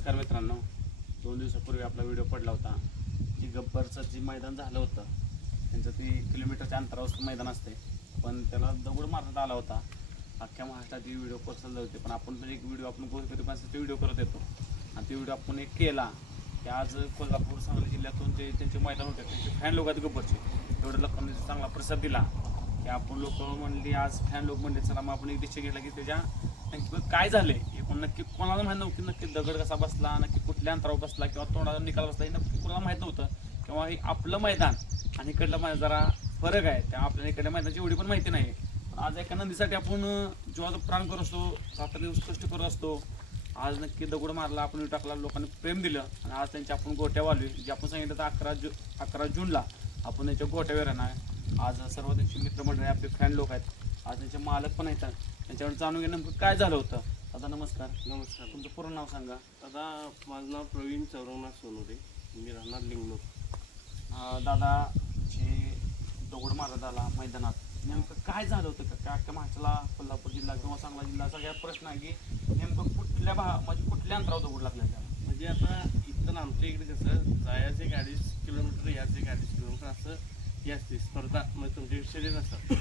नमस्कार मित्रांनो, 2 दिवसापूर्वी आपला व्हिडिओ पडला होता. जी गब्बरचं जे मैदान झालं होतं त्यांचं ती किलोमीटरच्या अंतरावर मैदान असते, पण त्याला दगड मारण्यात आला होता. अख्ख्या महाराष्ट्रात ती व्हिडिओ पसरले होते, पण आपण एक व्हिडिओ आपण गोरगरीब माणसाचे व्हिडिओ करत येतो आणि ती व्हिडिओ आपण एक केला की आज कोल्हापूर सांगली जिल्ह्यातून जे त्यांचे मैदान होते त्यांचे फॅन लोक आहेत गब्बरचे, एवढं लोकांनी चांगला प्रतिसाद दिला की आपण लोक म्हणली आज फॅन लोक म्हणले चला मग आपण एक डिसिजन घेतला की त्याच्या नक्की काय झाले एकूण नक्की कोणाला माहीत नव्हतं, नक्की दगड कसा बसला, नक्की कुठल्या अंतरावर बसला किंवा तोंडाचा निकाल बसला हे नक्की कोणाला माहीत नव्हतं. किंवा हे आपलं मैदान आणि इकडलं मैदान जरा फरक आहे, त्या आपल्याला इकडल्या मैदानाची एवढी पण माहिती नाही. आज एका नंदीसाठी आपण जेव्हा प्राण करत असतो, रात्री कष्ट करत असतो, आज नक्की दगड मारला, आपण टाकला, लोकांनी प्रेम दिलं आणि आज त्यांची आपण गोट्या वाढली. जे आपण सांगितलं तर 11 जूनला आपण त्यांच्या गोट्यावर येणार. आज सर्व त्यांची मित्रमंडळी आपले फॅन लोक आहेत, आज त्यांचे मालक पण आहेत, त्यांच्यावर जाणून घेणं नेमकं काय झालं होतं. दादा नमस्कार. नमस्कार. तुमचं पूर्ण नाव सांगा. दादा माझं नाव प्रवीण चौरंगनाथ सोनोरे, मी राहणार लिंगलोक. दादा जे दगड मारण्यात आला मैदानात नेमकं काय झालं होतं का अख्ख्या महाराष्ट्राला, कोल्हापूर जिल्हा किंवा सांगला जिल्हा सगळ्यात प्रश्न आहे की नेमकं कुठल्या म्हणजे कुठल्या अंतरावर दगड लागला त्याला. म्हणजे आता इथं आमच्या इकडे कसं जायचे 40 किलोमीटर, याचे 40 किलोमीटर असं हे असते स्पर्धा, म्हणजे तुमचे शरीर असतात.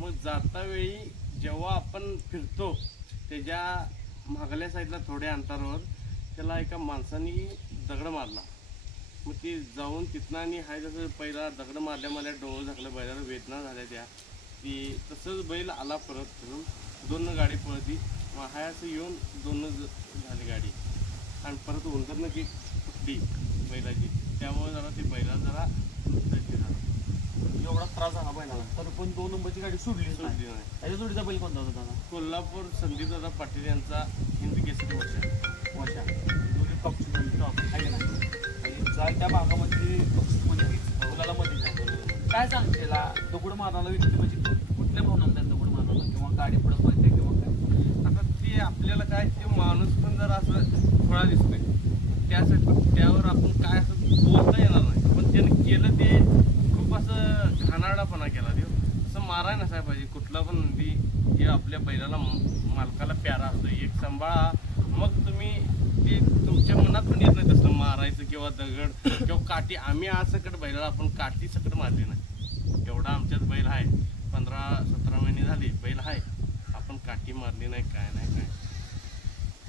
मग जाता वेळी जेव्हा आपण फिरतो त्याच्या मागल्या साईडला थोड्या अंतरावर त्याला एका माणसाने दगड मारला. मग ती जाऊन तिथनं आणि हाय जसं पहिला दगड मारल्या डोळं झाकलं, बैलाला वेदना झाल्या त्या ती तसंच बैल आला परत फिरून 2 गाडी पळती. मग हाय असं येऊन 2 झाली गाडी आणि परत उंदरनं की फुटली बैलाची, त्यामुळे जरा ती बैला जरा झाला. एवढा त्रास झाला बैलाला तर पण 2 नंबरची गाडी सोडली नाही. त्याच्या जोडीचा बैल कोणता होता दादा? कोल्हापूर संदीप दादा पाटील यांचा हिंद केसरी वर्षा दोन्ही पक्ष टॉप आहे ना. आणि जाय त्या भागामध्ये पक्ष म्हणजे मुलाला मध्ये नाही. काय सांगते त्याला दगड मारणारा व्यक्ती म्हणजे कुठल्या भावनात दगड मारणारा किंवा गाडी पुढे पळते किंवा काय? आता ते आपल्याला काय ते माणूस पण जरा असं थोडा दिसतोय, त्यासाठी त्यावर आपण काय असं बोलता येणार नाही. पण त्याने केलं ते खूप असं घाणारडापणा केला. ते असं माराय नसायला पाहिजे. कुठला पण नंदी हे आपल्या बैलाला मालकाला प्यारा असतो. एक सांभाळा, मग तुम्ही ते तुमच्या मनात पण येत नाही तसं मारायचं किंवा दगड किंवा काठी. आम्ही आज सकट बैलाला आपण काठी सकट मारली नाही. एवढा आमच्यात बैल आहे, 15-17 महिने झाले बैल आहे, आपण काठी मारली नाही, काय नाही काय.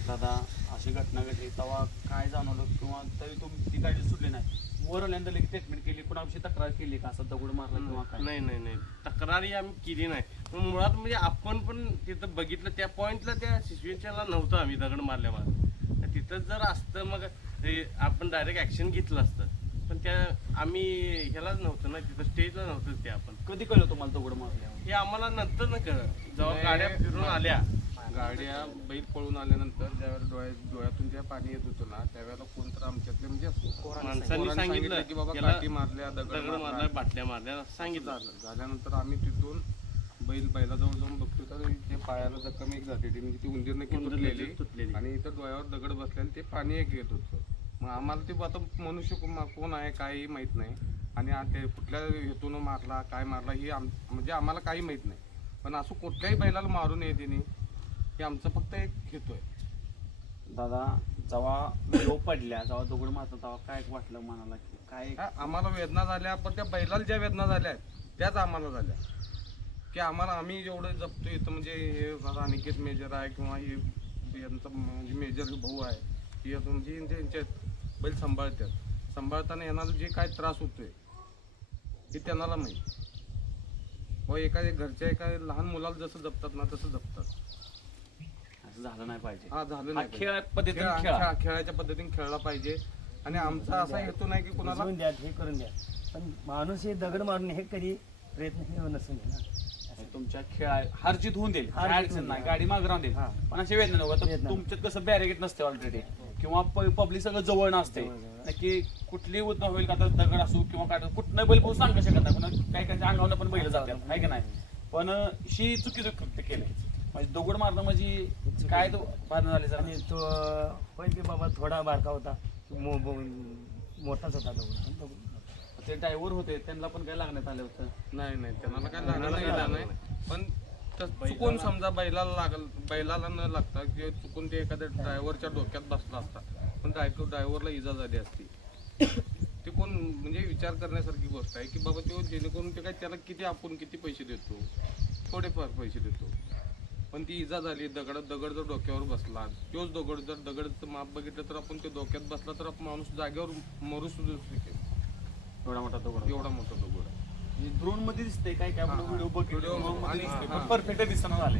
दादा अशी घटना घडली तेव्हा काय जाणवलं किंवा तरी तुम्ही ती गाडी सुटली नाही, वर आल्यानंतर लगेच ट्रीटमेंट केली, कुणाविषयी तक्रार केली का असं दगड मारला किंवा काय? नाही तक्रारी आम्ही केली नाही. पण मुळात म्हणजे आपण पण तिथं बघितलं त्या पॉईंटला, त्या सिच्युएशनला नव्हतं आम्ही दगड मारल्यावर. तिथं जर असतं मग आपण डायरेक्ट ॲक्शन घेतलं असतं, पण त्या आम्ही ह्यालाच नव्हतं ना, तिथं स्टेजला नव्हतं. ते आपण कधी कळलं तुम्हाला दगड मारल्यावर? हे आम्हाला नंतर न कळलं, जेव्हा गाड्या फिरून आल्या. गाड्या बैल पळून आल्यानंतर ज्यावेळेला डोळ्यातून जे पाणी येत होतं ना, त्यावेळेला कोणतर आमच्यातले म्हणजे माणसांनी सांगितलं की बाबा याला काठी मारल्या, दगड मारल्या, बाटल्या मारल्या सांगितलं. झाल्यानंतर आम्ही तिथून बैलाजवळ जाऊन बघतो तर ते पायाला जखम एक झालेली, म्हणजे ती उंदीर नक्की तुटलेली आणि इथं डोळ्यावर दगड बसलेले, ते पाणी एक येत होतं. मग आम्हाला ते आता मनुष्य कोण आहे काही माहीत नाही आणि ते कुठल्या हेतून मारला, काय मारला हे म्हणजे आम्हाला काही माहीत नाही. पण असं कुठल्याही बैलाला मारू नये तिने, हे आमचं फक्त एक हेतू आहे. दादा जेव्हा व्हिडिओ पडल्या, जेव्हा दगड मारता तेव्हा काय वाटलं मनाला की काय? आम्हाला वेदना झाल्या, पण त्या बैलाला ज्या वेदना झाल्या त्याच आम्हाला झाल्या की आम्ही जेवढं जपतो इथं, म्हणजे हे अनिकेत मेजर आहे किंवा हे यांचा म्हणजे मेजर भाऊ आहे, हे म्हणजे त्यांचे बैल सांभाळताना येणारा जे काय त्रास होतोय हे त्यांना माहीत. व एखाद्या घरच्या एका लहान मुलाला जसं जपतात ना तसं जपतात. असं झालं नाही पाहिजे. झालं नाही खेळ पद्धतीने खेळाच्या पद्धतीने खेळला पाहिजे. आणि आमचा असा हेतू नाही की कुणाला हे करून द्या, पण माणूस हे दगड मारून हे कधी प्रयत्न नसेल ना. तुमच्या खेळा हारजीत होऊन देईल, काय अडचण नाही, गाडी मागे राहून देईल, पण अशी वेदना नको. तुमच्यात कसं बॅरिगेट नसते ऑलरेडी किंवा पब्लिक सगळं जवळ नसते नक्की कुठली उद्या होईल का, तर दगड असू किंवा काय कुठनं बैल पाहू सांगू शकत नाही. पुन्हा काही काही अंगावर पण बैल जातात आहे की नाही. पण ही चुकीचं कृत्य केलंय, म्हणजे दगड मारणं म्हणजे काय तो भांडण झाले आणि तो पहिले बाबा थोडा बारका होता, मोठाच होता दगड. ते ड्रायव्हर होते त्यांना पण काय लागण्यात आलं होतं? नाही त्यांना काय लागलं नाही. पण चुकून समजा बैलाला न लागता किंवा चुकून ते एखाद्या ड्रायव्हरच्या डोक्यात बसला असता, पण पण ड्रायव्हरला इजा झाली असती ते कोण म्हणजे विचार करण्यासारखी गोष्ट आहे की बाबा तो जेणेकरून ते काय त्याला किती पैसे देतो, थोडेफार पैसे देतो, पण ती इजा झाली, दगड जर डोक्यावर बसला, तोच दगडचं माप बघितलं तर आपण ते डोक्यात बसला तर आपण माणूस जागेवर मरू सुद्धा शकेल. एवढा मोठा दगड एवढा मोठा दगड आहे. ड्रोन मध्ये दिसते काय काय आपण हा, व्हिडिओ बघितले video drone मध्ये आणि- दिसते, हा. पण परफेक्ट दिसना झाले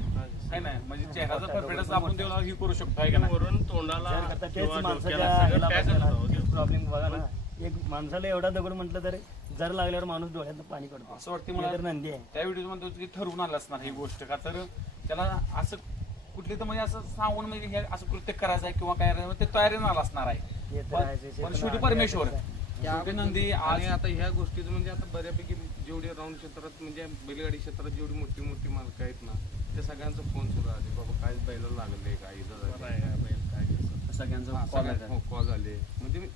काय नाही म्हणजे चेहराचा परफेक्ट आपण तेवढा हे करू शकतो आहे का नाही. वरून तोंडाला विचार करता तेच किंवा माणसाच्या डोक्याला सगळं ह्याला packच बसलेला होतं. तेच प्रॉब्लेम बघा ना. एक माणसाला एवढा दगड म्हटलं तर जर लागल्यावर माणूस डोळ्यात पाणी पडतो. असं वाटतं हे मला तर नंदी आहे. त्या व्हिडिओ मध्ये की ठरवून आलं असणार ही गोष्ट का तर त्याला असं कुठली तर म्हणजे असं सांगून म्हणजे हे असं कृत्य करायचं आहे किंवा काय करायचं ते तयारीनं आलं असणार आहे. हे तर पण आहे, ते पण तर शेवटी आहे. परमेश्वर शेवटी नंदी आज आणि आता ह्या गोष्टीचं म्हणजे आता बऱ्यापैकी जेवढी राऊंड क्षेत्रात म्हणजे बैलगाडी क्षेत्रात जेवढी मोठी मालकं आहेत ना त्या सगळ्यांचा फोन सुरू आहे बाबा काय बैला लागले काय इजा बरं झाली. आहे, बैल काय कसं. सगळ्यांचं हा, call सगळ्या- आहे. हो, कॉल आले म्हणजे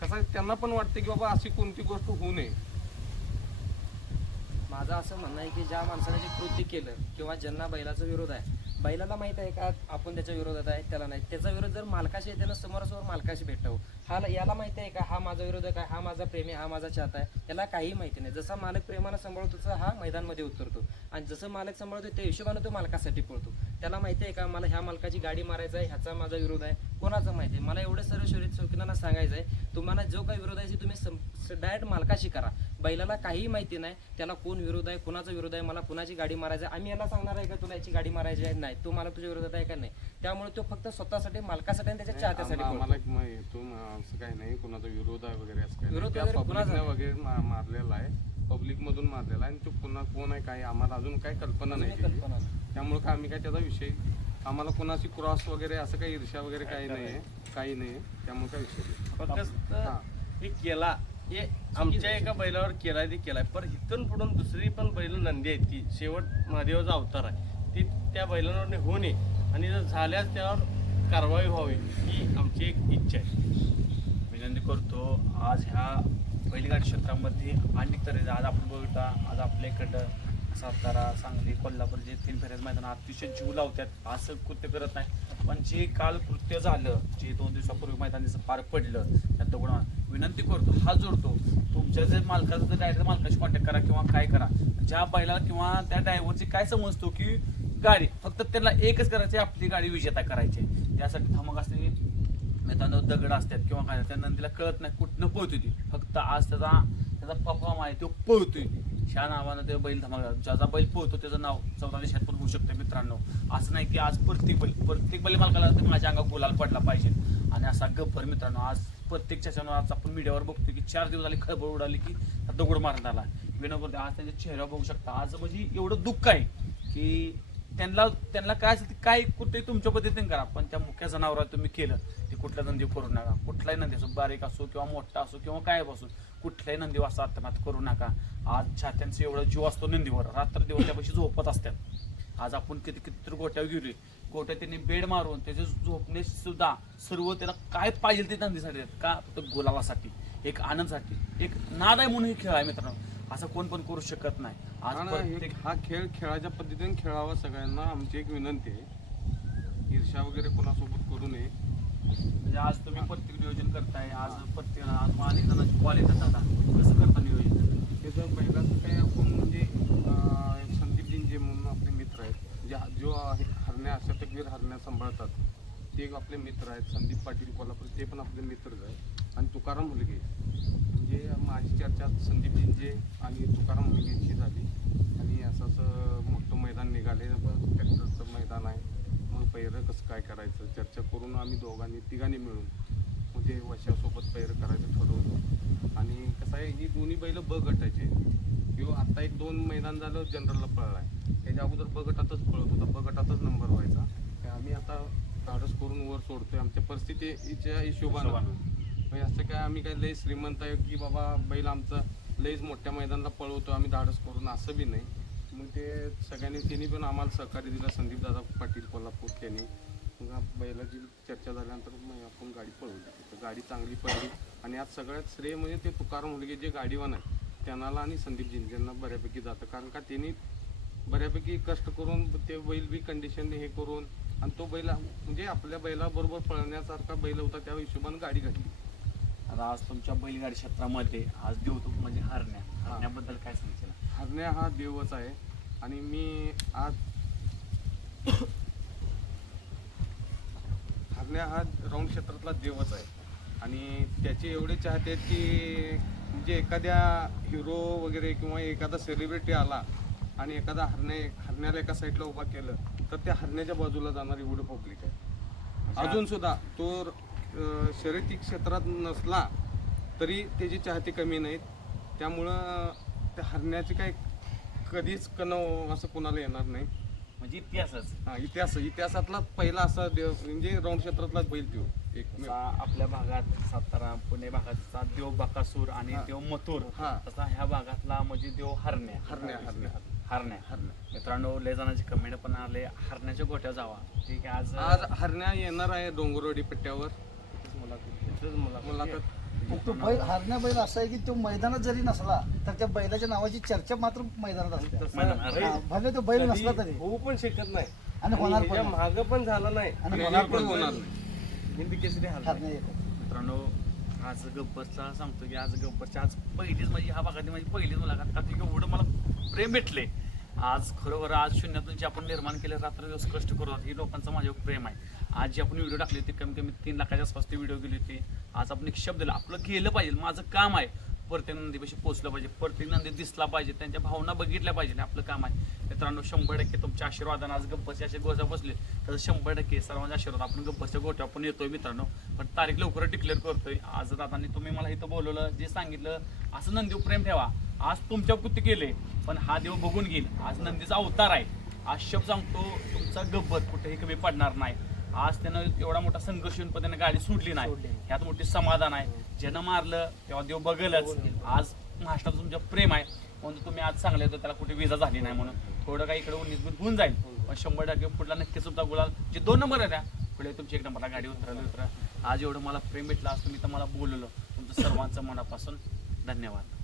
कसं आहे, त्यांना पण वाटतं की बाबा अशी कोणती गोष्ट होऊ नये. माझं असं म्हणणं आहे की ज्या माणसाने जे कृत्य केलं किंवा ज्यांना बैलाचा विरोध आहे, बैलाला माहित आहे का आपण त्याच्या विरोधात आहे, त्याला नाही. त्याचा विरोध जर मालकाशी येते ना समोरासमोर मालकाशी भेटावं. याला माहिती आहे का हा माझा विरोधक आहे, हा माझा प्रेमी, हा माझा चाहता आहे, याला काही माहिती नाही. जसा मालक प्रेमानं सांभाळतो तसा हा मैदानमध्ये उतरतो आणि जसं मालक सांभाळतो त्या हिशोबानं तो मालकासाठी पळतो. त्याला माहिती आहे का मला ह्या मालकाची गाडी मारायचा आहे, ह्याचा माझा विरोध आहे, कोणाचा माहिती आहे. मला एवढं सर्व शरीर शौकीनांना सांगायचं आहे तुम्हाला जो काही विरोध आहे ते तुम्ही डायरेक्ट मालकाशी करा. बैलाला काही माहिती नाही त्याला कोण विरोध आहे, कोणाचा विरोध आहे, मला कुणाची गाडी मारायची आहे. आम्ही याला सांगणार आहे का तुला याची गाडी मारायची आहे, नाही तो मला तुझ्या विरोधात आहे का नाही. त्यामुळे तो फक्त स्वतःसाठी मालकासाठी आणि त्याच्या चाहत्यासाठी आम्हाला पळतो. असं काही नाही कोणाचा विरोध आहे वगैरे असं काही विरोध नाही. वगैरे त्या कुणाचा पब्लिकने नाही. वगैरे मारलेला आहे, पब्लिक मधून मारलेला आहे आणि तो पुन्हा कोण आहे काय आम्हाला अजून काही कल्पना नाही अजूनही त्याची. कल्पना नाही. त्यामुळे काय आम्ही काय त्याचा विषय आम्हाला कोणाची क्रॉस वगैरे असं काही ईर्ष्या वगैरे काही नाही त्यामुळे काय विषय नाही. फक्त हा. हे केला हे आमच्या एका बैलावर केलाय ते केलाय पण इथून पुढून दुसरी पण बैल नंदी आहेत ती शेवट महादेवाचा अवतार आहे ती त्या बैलांवर होऊ नये आणि जर झाल्यास त्यावर कारवाई व्हावी ही आमची एक इच्छा आहे. विनंती करतो आज ह्या बैलगाडी क्षेत्रामध्ये अनेक तऱ्हे आज आपण बघता आज आपल्या इकडं सातारा सांगली कोल्हापूर जे 3 फेऱ्याचं मैदान अतिशय जीव लावतात असं कृत्य करत नाही. पण जे काल कृत्य झालं जे 2 दिवसापूर्वी मैदान जसं पार पडलं त्या दगड विनंती करतो हात जोडतो तुमच्या जे मालकाचं जर डायरेक्ट मालकाशी कॉन्टॅक्ट करा किंवा काय करा ज्या बैलाला किंवा त्या ड्रायव्हरची काय समजतो की गाडी फक्त त्याला एकच करायची आपली गाडी विजेता करायची त्यासाठी धमक असते मैदानावर दगड असतात किंवा काय त्या नंदीला कळत नाही कुठनं पळतोय ती फक्त आज त्याचा परफॉर्म आहे तो पळतोय ह्या नावानं ते बैल धमाका ज्याचा बैल पळतो त्याचं नाव 14 देशात पण होऊ शकतं मित्रांनो. असं नाही की आज प्रत्येक बैल मालकाला ते माझ्या अंगावर गुलाल पडला पाहिजे आणि असा गब्बर मित्रांनो आज प्रत्येक चॅनलवर आज आपण मीडियावर बघतो की 4 दिवस झाले खळबळ उडाली की दगड मारण्यात आला विनोद आज त्यांच्या चेहऱ्यावर बघू शकता आज म्हणजे एवढं दुःख आहे की त्यांना काय असेल ते काय कुठेही तुमच्या पद्धतीने करा पण त्या मुख्य जनावरात तुम्ही केलं ते कुठल्या नंदी करू नका कुठलाही नंदी असो बारीक असो किंवा मोठा असो किंवा काय असो कुठल्याही नंदी असं आत्महत्या करू नका. आज छात्यांचा एवढा जीव असतो नंदीवर रात्र दिवस त्यापाशी झोपत असतात. आज आपण कितीतरी गोट्यावर गेलोय गोट्या त्यांनी बेड मारून त्याचे झोपणे सुद्धा सर्व त्याला काय पाहिजे ते नंदीसाठी देतात का फक्त गुलालासाठी एक आनंदसाठी एक नाद आहे म्हणून हे खेळ आहे मित्रांनो असं कोण पण करू शकत नाही. आज प्रत्येक हा खेळ खेळाच्या पद्धतीने खेळावा सगळ्यांना आमची एक विनंती आहे. ईर्ष्या वगैरे कोणासोबत करू नये. म्हणजे आज तुम्ही प्रत्येक नियोजन करताय आज प्रत्येक आज अनेक जणांची कॉल येतात दादा कसं करता नियोजन त्याचं बैलाचं काही आपण म्हणजे संदीप जिंजे म्हणून आपले मित्र आहेत जो हरण्या शतकवीर हरण्या सांभाळतात ते आपले मित्र आहेत. संदीप पाटील कोल्हापूर ते पण आपले मित्रच आहेत आणि तुकाराम मुलगे म्हणजे माझी चर्चा संदीप जिंजे आणि तुकाराम मुलगेंची झाली आणि असं मोठं मैदान निघाले ट्रॅक्टरचं मैदान आहे मग पैरं कसं काय करायचं चर्चा करून आम्ही तिघांनी मिळून म्हणजे वशासोबत पैरं करायचं ठरवलं आणि कसं आहे ही दोन्ही बैलं ब गटाचे किंवा आत्ता 1-2 मैदान झालं जनरलला पळला आहे त्याच्या अगोदर ब गटातच पळत होता ब गटातच नंबर व्हायचा ते आम्ही आता धाडस करून वर सोडतोय आमच्या परिस्थितीच्या हिशोबानं म्हणजे असं काय आम्ही काय लय श्रीमंत आहे की बाबा बैल आमचा लयच मोठ्या मैदानाला पळवतो आम्ही धाडस करून असं बी नाही. मग ते त्यांनी पण आम्हाला सहकार्य दिलं संदीप दादा पाटील कोल्हापूर त्यांनी मग बैलाची चर्चा झाल्यानंतर मग आपण गाडी पळवली तर गाडी चांगली पडली आणि आज सगळ्यात श्रेय म्हणजे ते तुकाराम मुलगे जे गाडीवान आहेत त्यांना आणि संदीप जिंजेंना बऱ्यापैकी जातं कारण का त्यांनी बऱ्यापैकी कष्ट करून ते बैल बी कंडिशन हे करून आणि तो बैल म्हणजे आपल्या बैलाबरोबर पळण्यासारखा बैल होता, त्या हिशोबाने गाडी घातली. आता आज तुमच्या बैलगाडी क्षेत्रामध्ये आज देवतो म्हणजे हरण्याबद्दल काय सांगितलं? हरण्या हा देवच आहे आणि मी आज हरण्या हा राऊंड क्षेत्रातला देवच आहे आणि त्याचे एवढे चाहते आहेत की म्हणजे एखाद्या हिरो वगैरे किंवा एखादा सेलिब्रिटी आला आणि एखादा हरण्याला एका साईडला उभा केलं तर त्या हरण्याच्या बाजूला जाणार एवढं पब्लिक आहे. अजून सुद्धा तो शर्यती क्षेत्रात नसला तरी त्याची चाहते कमी नाहीत. त्यामुळं त्या हरण्याचे काही कधीच कणव असं कोणाला येणार नाही. म्हणजे इतिहासच. हा, इतिहासातला पहिला असा देव म्हणजे राऊंड क्षेत्रातला बैल तो एक. जसा आपल्या भागात सातारा पुणे भागातचा देव बकासूर आणि हा. देव मथुर, हा. तसा ह्या भागातला म्हणजे देव हरण्या. मित्रांनो, लय जणांचे कमेंट पण आले हरण्याच्या गोट्या जावा. ठीक आहे, आज हरण्या येणार आहे डोंगरवाडी पट्ट्यावर. मुलाखत तो बैल हरण्या बैल असा आहे की तो मैदानात जरी नसला तर त्या बैलाच्या नावाची चर्चा मात्र मैदानात असते. हा, भले तो बैल नसला तरी होऊ पण शकत नाही आणि होणार पण नाही. माग पण झाला नाही आणि होणार पण होणार नाही. नाही. हिंदी केसरी हाल हरण्या येतो. मित्रांनो, आज गब्बरचा सांगतो की आज गब्बरच्या आज पहिलीच म्हणजे ह्या भागातली माझी पहिलीच मुलाखत. का की एवढं मला प्रेम भेटले आज. खरोखर आज शून्यातून जे आपण निर्माण केले, रात्र दिवस कष्ट करत ही लोकांचं माझ्यावर प्रेम आहे. आज जी आपण व्हिडिओ टाकली होती कमी कमी 3 लाखाच्या आसपास ती व्हिडिओ गेली होती. आज आपण एक शब्द दिला, आपलं केलं पाहिजे, माझं काम आहे प्रत्येक नंदीपाशी पोहोचलं पाहिजे, प्रत्येक नंदी दिसला पाहिजे, त्यांच्या भावना बघितल्या पाहिजे, हे आपलं काम आहे. मित्रांनो, 100% तुमच्या आशीर्वादानं आज गब्बरचे असे गोजा बसले तर 100% सर्वांच्या आशीर्वाद आपण गब्बरच्या गोट्यावर पण येतोय मित्रांनो. पण तारीख लवकरच डिक्लेअर करतोय. आज दादांनी तुम्ही मला इथं बोलवलं, जे सांगितलं असं नंदीवर प्रेम ठेवा. आज तुमच्या कृती केले पण हा देव बघून घेईल. आज नंदीचा अवतार आहे. आज शब्द सांगतो, तुमचा गब्बर कुठेही कमी पडणार नाही. आज त्यानं एवढा मोठा संघर्ष येऊन पण त्यानं गाडी सोडली नाही, ह्यात मोठी समाधान आहे. ज्यानं मारलं तेव्हा देव बघलच. आज महाराष्ट्रात तुमचं प्रेम आहे म्हणून तुम्ही आज सांगले होतं त्याला कुठे विजा झाली नाही म्हणून. थोडं काही इकडे 19 होऊन जाईल पण 100% पुढला नक्कीच तुमचा गुलाल. जे 2 नंबर आहे त्या पुढे तुमची 1 नंबरला गाडी उतरा. आज एवढं मला प्रेम भेटलं, आज तुम्ही तर मला बोलवलं. तुमचं सर्वांचं मनापासून धन्यवाद.